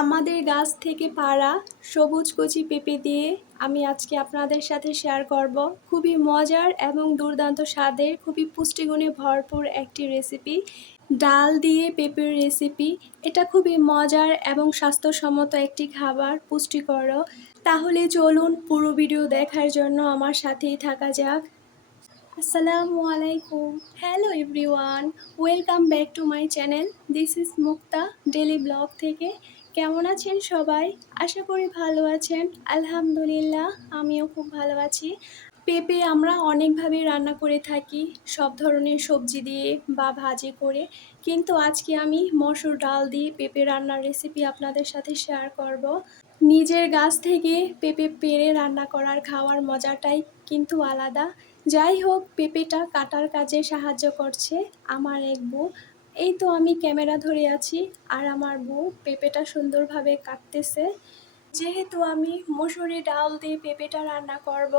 আমাদের গাছ থেকে পাড়া সবুজ কচি পেঁপে দিয়ে আমি আজকে আপনাদের সাথে শেয়ার করব। খুবই মজার এবং দুর্দান্ত স্বাদের, খুবই পুষ্টিগুণে ভরপুর একটি রেসিপি ডাল দিয়ে পেঁপের রেসিপি এটা খুবই মজার এবং স্বাস্থ্যসম্মত একটি খাবার, পুষ্টিকর। তাহলে চলুন পুরো ভিডিও দেখার জন্য আমার সাথেই থাকা যাক। আসসালামু আলাইকুম। Hello everyone welcome back to my channel this is Mukta daily blog থেকে। কেমন আছেন সবাই? আশা করি ভালো আছেন। আলহামদুলিল্লাহ, আমিও খুব ভালো আছি। পেঁপে আমরা অনেকভাবে রান্না করে থাকি, সব ধরনের সবজি দিয়ে বা ভাজি করে। কিন্তু আজকে আমি মসুর ডাল দিয়ে পেঁপে রান্নার রেসিপি আপনাদের সাথে শেয়ার করব। নিজের গাছ থেকে পেঁপে পেরে রান্না করার খাওয়ার মজাটাই কিন্তু আলাদা। যাই হোক, পেঁপেটা কাটার কাজে সাহায্য করছে আমার এক বউ। এই তো আমি ক্যামেরা ধরে আছি আর আমার বউ পেঁপেটা সুন্দরভাবে কাটতেছে। যেহেতু আমি মুসুরি ডাল দিয়ে পেঁপেটা রান্না করব,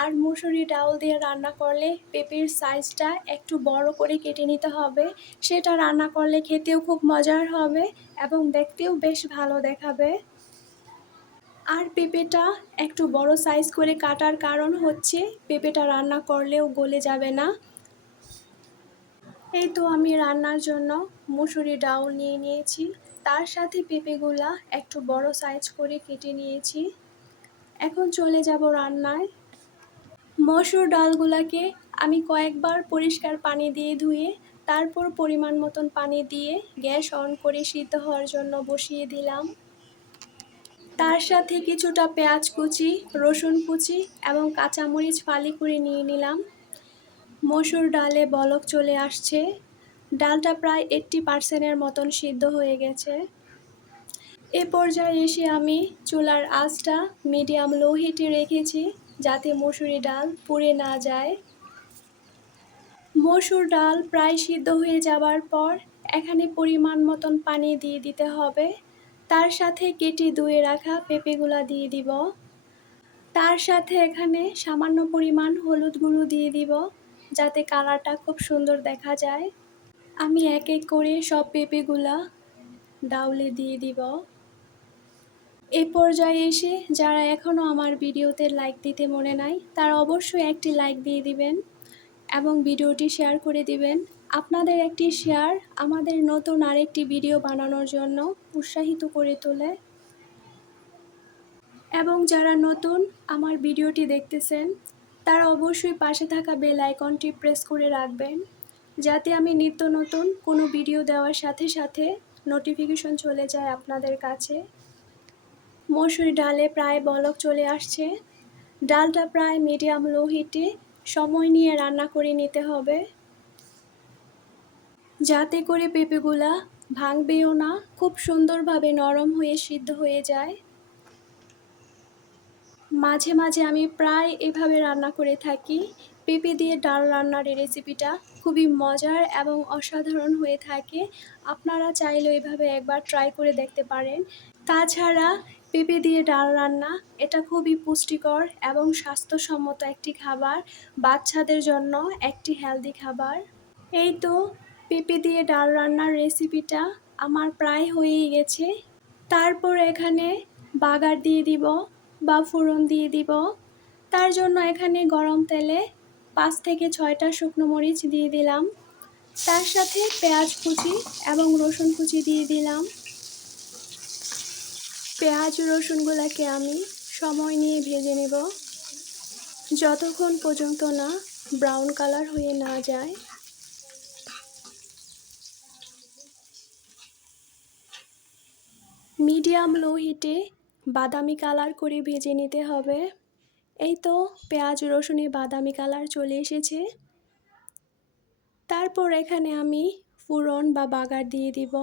আর মুসুরি ডাল দিয়ে রান্না করলে পেঁপের সাইজটা একটু বড় করে কেটে নিতে হবে। সেটা রান্না করলে খেতেও খুব মজার হবে এবং দেখতেও বেশ ভালো দেখাবে। আর পেঁপেটা একটু বড় সাইজ করে কাটার কারণ হচ্ছে পেঁপেটা রান্না করলেও গলে যাবে না। এই তো আমি রান্নার জন্য মুসুরি ডাউল নিয়ে নিয়েছি। তার সাথে পেঁপেগুলা একটু বড় সাইজ করে কেটে নিয়েছি। এখন চলে যাব রান্নায়। মসুর ডালগুলাকে আমি কয়েকবার পরিষ্কার পানি দিয়ে ধুয়ে, তারপর পরিমাণ মতন পানি দিয়ে গ্যাস অন করে সিদ্ধ হওয়ার জন্য বসিয়ে দিলাম। তার সাথে কিছুটা পেঁয়াজ কুচি, রসুন কুচি এবং কাঁচামরিচ ফালি করে নিয়ে নিলাম। মসুর ডালে বলক চলে আসছে। ডালটা প্রায় এইট্টি পার্সেন্টের মতন সিদ্ধ হয়ে গেছে। এ পর্যায়ে এসে আমি চুলার আঁচটা মিডিয়াম লো হিটে রেখেছি যাতে মসুরি ডাল পুড়ে না যায়। মসুর ডাল প্রায় সিদ্ধ হয়ে যাওয়ার পর এখানে পরিমাণ মতন পানি দিয়ে দিতে হবে। তার সাথে কেটে ধুয়ে রাখা পেঁপেগুলা দিয়ে দিব। তার সাথে এখানে সামান্য পরিমাণ হলুদ গুঁড়ো দিয়ে দিব। যাতে কালারটা খুব সুন্দর দেখা যায়। আমি এক এক করে সব পেঁপেগুলা ডাউলে দিয়ে দিব। এ পর্যায়ে এসে যারা এখনও আমার ভিডিওতে লাইক দিতে মনে নাই, তারা অবশ্যই একটি লাইক দিয়ে দিবেন এবং ভিডিওটি শেয়ার করে দিবেন। আপনাদের একটি শেয়ার আমাদের নতুন আরেকটি ভিডিও বানানোর জন্য উৎসাহিত করে তোলে। এবং যারা নতুন আমার ভিডিওটি দেখতেছেন তারা অবশ্যই পাশে থাকা বেল আইকনটি প্রেস করে রাখবেন, যাতে আমি নিত্য নতুন কোনো ভিডিও দেওয়ার সাথে সাথে নোটিফিকেশন চলে যায় আপনাদের কাছে। মসুরি ডালে প্রায় বলক চলে আসছে। ডালটা প্রায় মিডিয়াম লো হিটে সময় নিয়ে রান্না করে নিতে হবে। যাতে করে পেঁপেগুলা ভাঙবেও না, খুব সুন্দরভাবে নরম হয়ে সিদ্ধ হয়ে যায়। মাঝে মাঝে আমি প্রায় এভাবে রান্না করে থাকি। পেঁপে দিয়ে ডাল রান্নার এই রেসিপিটা খুবই মজার এবং অসাধারণ হয়ে থাকে। আপনারা চাইলেও এভাবে একবার ট্রাই করে দেখতে পারেন। তাছাড়া পেঁপে দিয়ে ডাল রান্না, এটা খুবই পুষ্টিকর এবং স্বাস্থ্যসম্মত একটি খাবার, বাচ্চাদের জন্য একটি হেলদি খাবার। এই তো পেঁপে দিয়ে ডাল রান্নার রেসিপিটা আমার প্রায় হয়েই গেছে। তারপর এখানে বাগার দিয়ে দিব। বা ফোড়ন দিয়ে দিব। তার জন্য এখানে গরম তেলে পাঁচ থেকে ছয়টা শুকনো মরিচ দিয়ে দিলাম। তার সাথে পেঁয়াজ কুচি এবং রসুন কুচি দিয়ে দিলাম। পেঁয়াজ রসুনগুলোকে আমি সময় নিয়ে ভেজে নেব। যতক্ষণ পর্যন্ত না ব্রাউন কালার হয়ে না যায়। মিডিয়াম লো হিটে বাদামি কালার করে ভেজে নিতে হবে। এই তো পেঁয়াজ, রসুনে বাদামি কালার চলে এসেছে। তারপর এখানে আমি ফুরন বা বাগার দিয়ে দিব।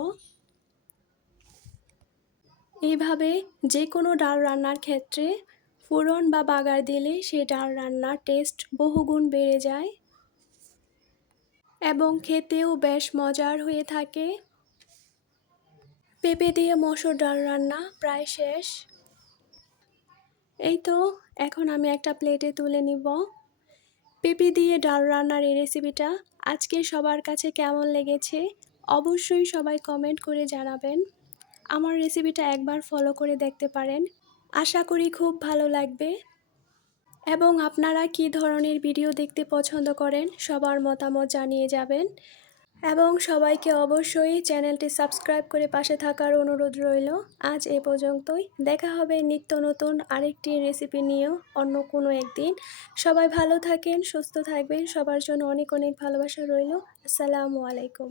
এইভাবে যে কোনো ডাল রান্নার ক্ষেত্রে ফোড়ন বা বাগার দিলে সেই ডাল রান্নার টেস্ট বহুগুণ বেড়ে যায় এবং খেতেও বেশ মজার হয়ে থাকে। পেঁপে দিয়ে মসুর ডাল রান্না প্রায় শেষ। এই তো, এখন আমি একটা প্লেটে তুলে নিব। পেঁপে দিয়ে ডাল রান্নার এই রেসিপিটা আজকে সবার কাছে কেমন লেগেছে অবশ্যই সবাই কমেন্ট করে জানাবেন। আমার রেসিপিটা একবার ফলো করে দেখতে পারেন। আশা করি খুব ভালো লাগবে। এবং আপনারা কী ধরনের ভিডিও দেখতে পছন্দ করেন সবার মতামত জানিয়ে যাবেন। এবং সবাইকে অবশ্যই চ্যানেলটি সাবস্ক্রাইব করে পাশে থাকার অনুরোধ রইল। আজ এ পর্যন্তই। দেখা হবে নিত্য নতুন আরেকটি রেসিপি নিয়েও অন্য কোনো একদিন। সবাই ভালো থাকেন, সুস্থ থাকবেন। সবার জন্য অনেক অনেক ভালোবাসা রইল। আসসালামু আলাইকুম।